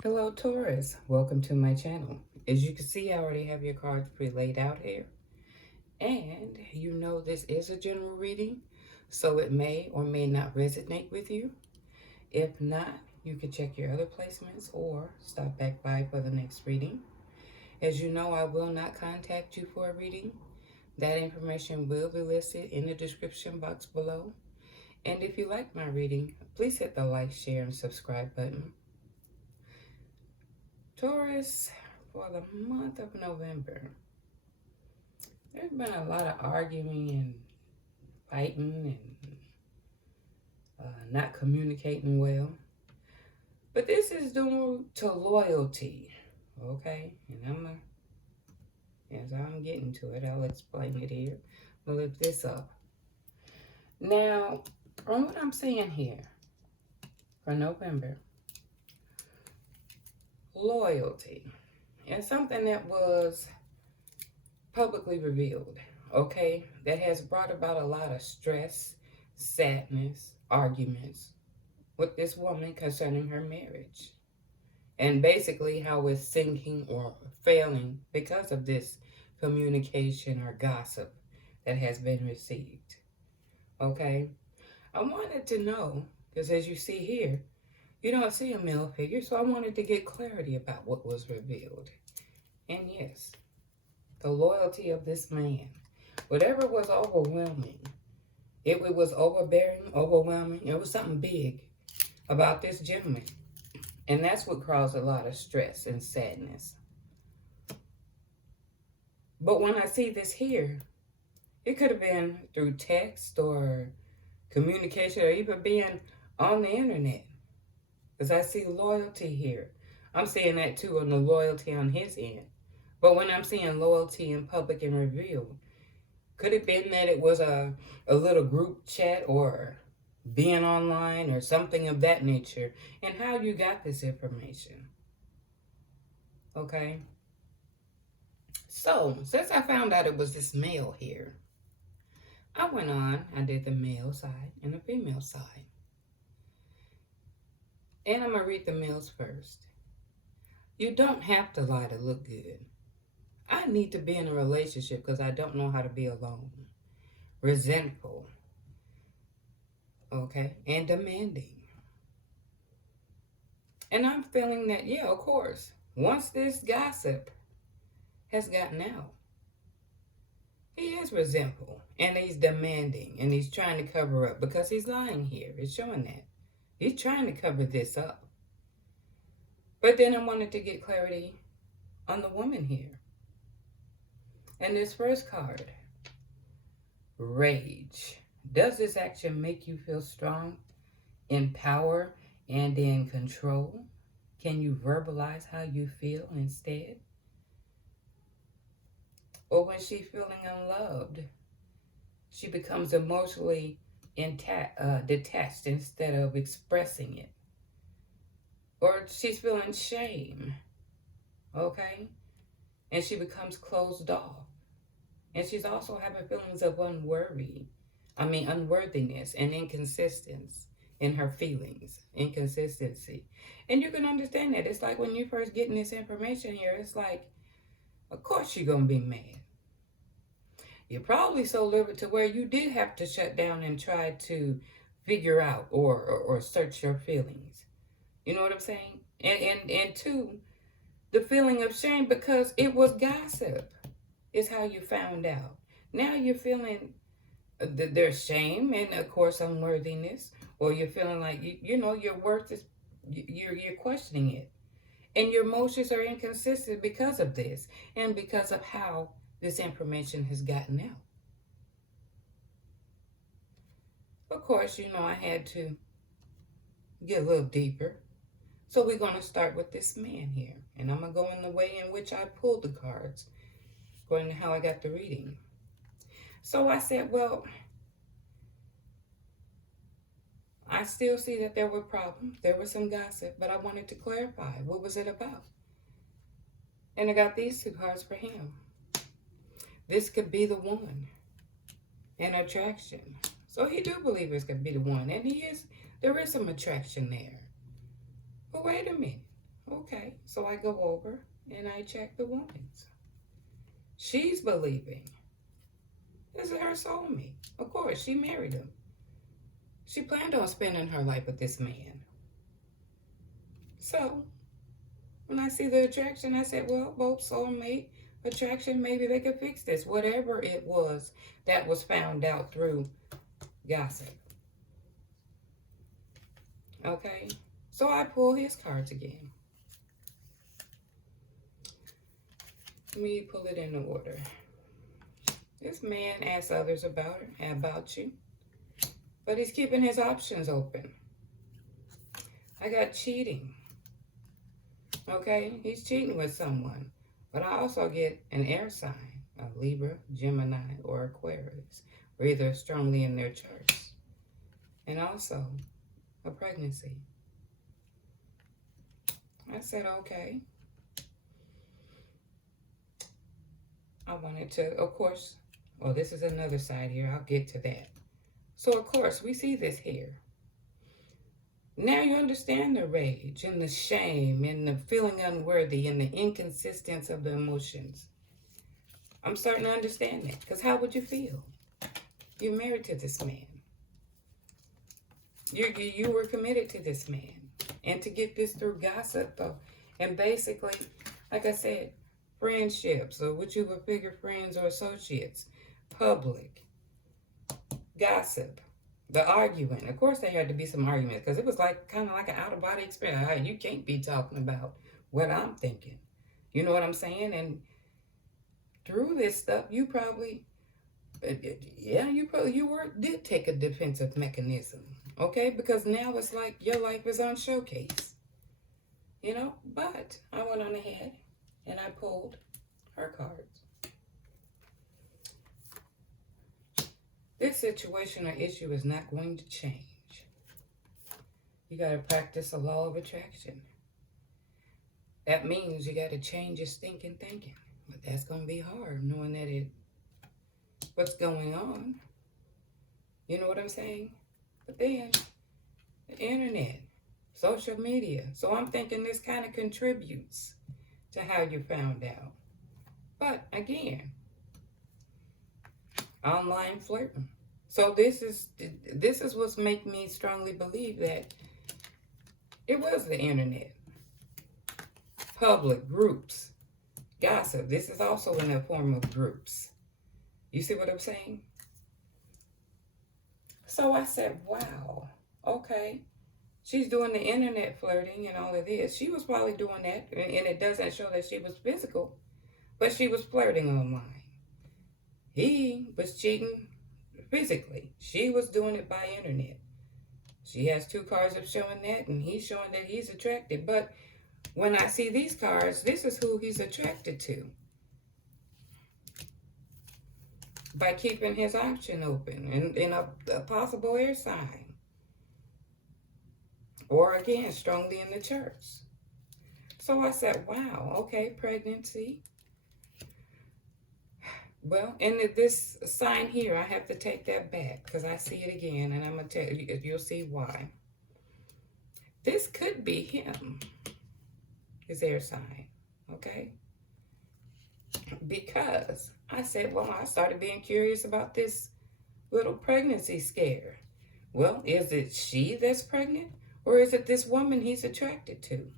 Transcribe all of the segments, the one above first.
Hello Taurus, welcome to my channel. As you can see, I already have your cards pre-laid out here. And you know this is a general reading, so it may or may not resonate with you. If not, you can check your other placements or stop back by for the next reading. As you know, I will not contact you for a reading. That information will be listed in the description box below. And if you like my reading, please hit the like, share, and subscribe button. Taurus, for the month of November, there's been a lot of arguing and fighting and not communicating well. But this is due to loyalty, okay? And as I'm getting to it, I'll explain it here. I'll lift this up. Now, on what I'm seeing here for November, loyalty is something that was publicly revealed, okay? That has brought about a lot of stress, sadness, arguments with this woman concerning her marriage. And basically how it's sinking or failing because of this communication or gossip that has been received. Okay? I wanted to know, because as you see here, you don't see a male figure, so I wanted to get clarity about what was revealed. And yes, the loyalty of this man, whatever was overwhelming, it was overbearing, overwhelming, it was something big about this gentleman. And that's what caused a lot of stress and sadness. But when I see this here, it could have been through text or communication or even being on the internet. Because I see loyalty here. I'm seeing that too on the loyalty on his end. But when I'm seeing loyalty in public and revealed, could it have been that it was a little group chat or being online or something of that nature, and how you got this information? Okay? So, since I found out it was this male here, I went on, I did the male side and the female side. And I'm going to read the males first. You don't have to lie to look good. I need to be in a relationship because I don't know how to be alone. Resentful. Okay? And demanding. And I'm feeling that, yeah, of course, once this gossip has gotten out, he is resentful and he's demanding and he's trying to cover up because he's lying here. It's showing that. He's trying to cover this up. But then I wanted to get clarity on the woman here. And this first card, rage. Does this action make you feel strong, in power, and in control? Can you verbalize how you feel instead? Or when she's feeling unloved, she becomes emotionally detached instead of expressing it. Or she's feeling shame, okay? And she becomes closed off. And she's also having feelings of unworthiness and inconsistency in her feelings, inconsistency. And you can understand that. It's like when you first getting this information here, it's like, of course you're going to be mad. You're probably so livid to where you did have to shut down and try to figure out or search your feelings. You know what I'm saying? And two, the feeling of shame because it was gossip is how you found out. Now you're feeling there's shame and of course unworthiness, or you're feeling like you know your worth is you're questioning it, and your emotions are inconsistent because of this and because of how this information has gotten out. Of course, you know I had to get a little deeper. So we're going to start with this man here. And I'm going to go in the way in which I pulled the cards, according to how I got the reading. So I said, well, I still see that there were problems. There was some gossip, but I wanted to clarify. What was it about? And I got these two cards for him. This could be the one. An attraction. So he do believe this could be the one. And there is some attraction there. But wait a minute. So I go over and I check the woman's. She's believing this is her soulmate. Of course, she married him. She planned on spending her life with this man. So when I see the attraction, I said, well, both soulmate attraction, maybe they could fix this. Whatever it was that was found out through gossip. Okay? So I pull his cards again. Let me pull it in order. This man asks others about you, but he's keeping his options open. I got cheating. Okay, he's cheating with someone. But I also get an air sign, a Libra, Gemini, or Aquarius, or either strongly in their charts. And also a pregnancy. I said, okay. I wanted to, of course, oh, this is another side here. I'll get to that. So, of course, we see this here. Now you understand the rage and the shame and the feeling unworthy and the inconsistency of the emotions. I'm starting to understand that. Because how would you feel? You're married to this man. You were committed to this man. And to get this through gossip, though. And basically, like I said, friendships, or what you would figure friends or associates, public, gossip, the arguing. Of course, there had to be some argument because it was like kind of like an out-of-body experience. You can't be talking about what I'm thinking. You know what I'm saying? And through this stuff, you probably, did take a defensive mechanism, okay? Because now it's like your life is on showcase, you know? But I went on ahead and I pulled her cards. This situation or issue is not going to change. You got to practice the law of attraction. That means you got to change your stinking thinking. But that's going to be hard, knowing that what's going on. You know what I'm saying? But then, the internet, social media. So I'm thinking this kind of contributes to how you found out. But again, online flirting. So this is what's make me strongly believe that it was the internet, public groups, gossip. This is also in a form of groups. You see what I'm saying? So I said, wow, okay. She's doing the internet flirting and all of this. She was probably doing that, and it doesn't show that she was physical, but she was flirting online. He was cheating physically. She was doing it by internet. She has two cards of showing that, and he's showing that he's attracted. But when I see these cards, this is who he's attracted to. By keeping his option open and a possible air sign. Or again, strongly in the charts. So I said, wow, okay, pregnancy. Well, and this sign here, I have to take that back because I see it again, and I'm going to tell you, you'll see why. This could be him, his air sign, okay? Because I said, well, I started being curious about this little pregnancy scare. Well, is it she that's pregnant, or is it this woman he's attracted to?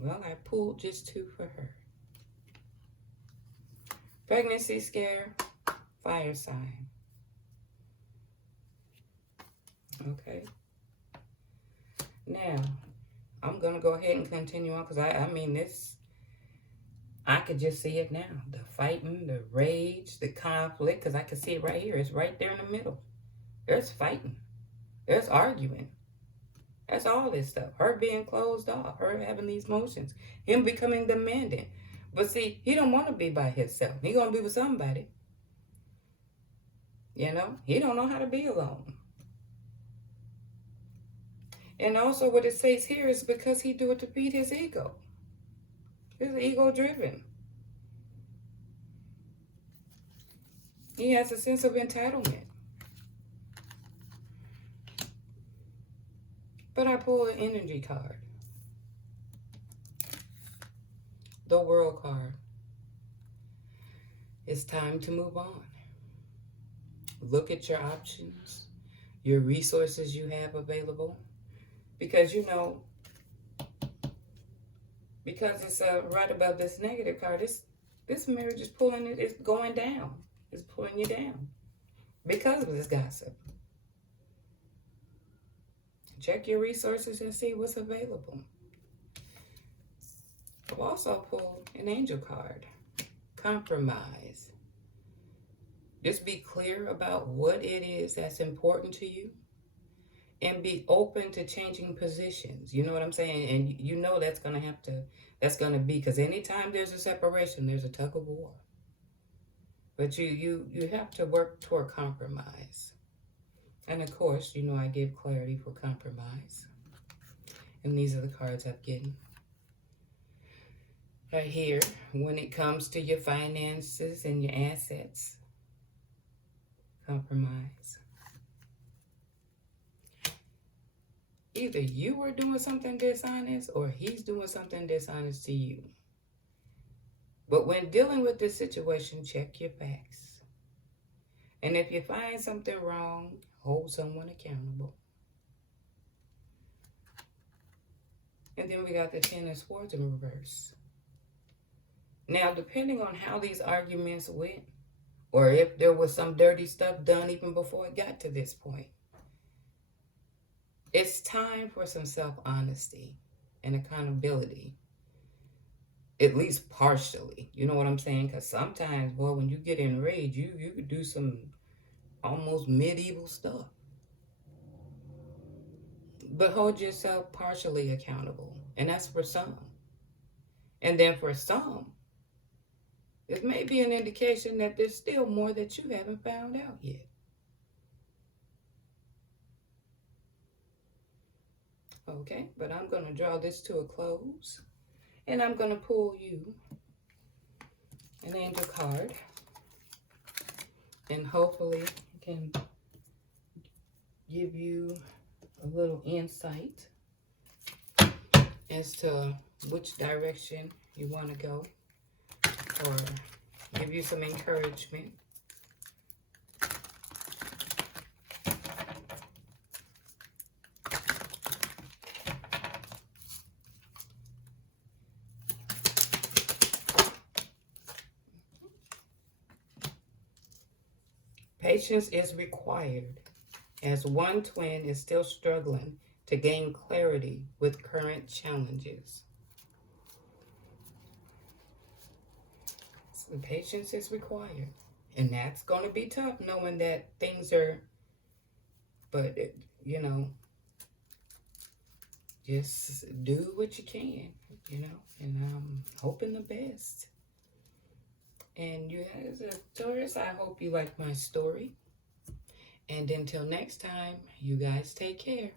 Well, I pulled just two for her. Pregnancy scare, fire sign. Okay. Now, I'm going to go ahead and continue on because I mean this, I could just see it now. The fighting, the rage, the conflict, because I can see it right here. It's right there in the middle. There's fighting. There's arguing. That's all this stuff. Her being closed off. Her having these motions. Him becoming demanding. But see, he don't want to be by himself. He going to be with somebody. You know? He don't know how to be alone. And also what it says here is because he do it to feed his ego. He's ego-driven. He has a sense of entitlement. But I pull an energy card. the World card. It's time to move on. Look at your options, your resources you have available. Because, you know, because it's right above this negative card, this marriage is pulling it, it's going down. It's pulling you down because of this gossip. Check your resources and see what's available. I've also pulled an angel card. Compromise. Just be clear about what it is that's important to you and be open to changing positions. You know what I'm saying? And you know that's going to be, because anytime there's a separation, there's a tug of war. But you have to work toward compromise. And of course, you know, I give clarity for compromise. And these are the cards I'm getting. Right here, when it comes to your finances and your assets, compromise. Either you are doing something dishonest or he's doing something dishonest to you. But when dealing with this situation, check your facts. And if you find something wrong, hold someone accountable. And then we got the Ten of Swords in reverse. Now, depending on how these arguments went, or if there was some dirty stuff done even before it got to this point, it's time for some self-honesty and accountability. At least partially. You know what I'm saying? Because sometimes, boy, when you get enraged, you could do some almost medieval stuff. But hold yourself partially accountable. And that's for some. And then for some, it may be an indication that there's still more that you haven't found out yet. Okay, but I'm going to draw this to a close. And I'm going to pull you an angel card. And hopefully I can give you a little insight as to which direction you want to go, or give you some encouragement. Patience is required, as one twin is still struggling to gain clarity with current challenges. So patience is required. And that's going to be tough, knowing that things are, but, you know, just do what you can, you know, and I'm hoping the best. And you guys, Taurus, I hope you like my story. And until next time, you guys take care.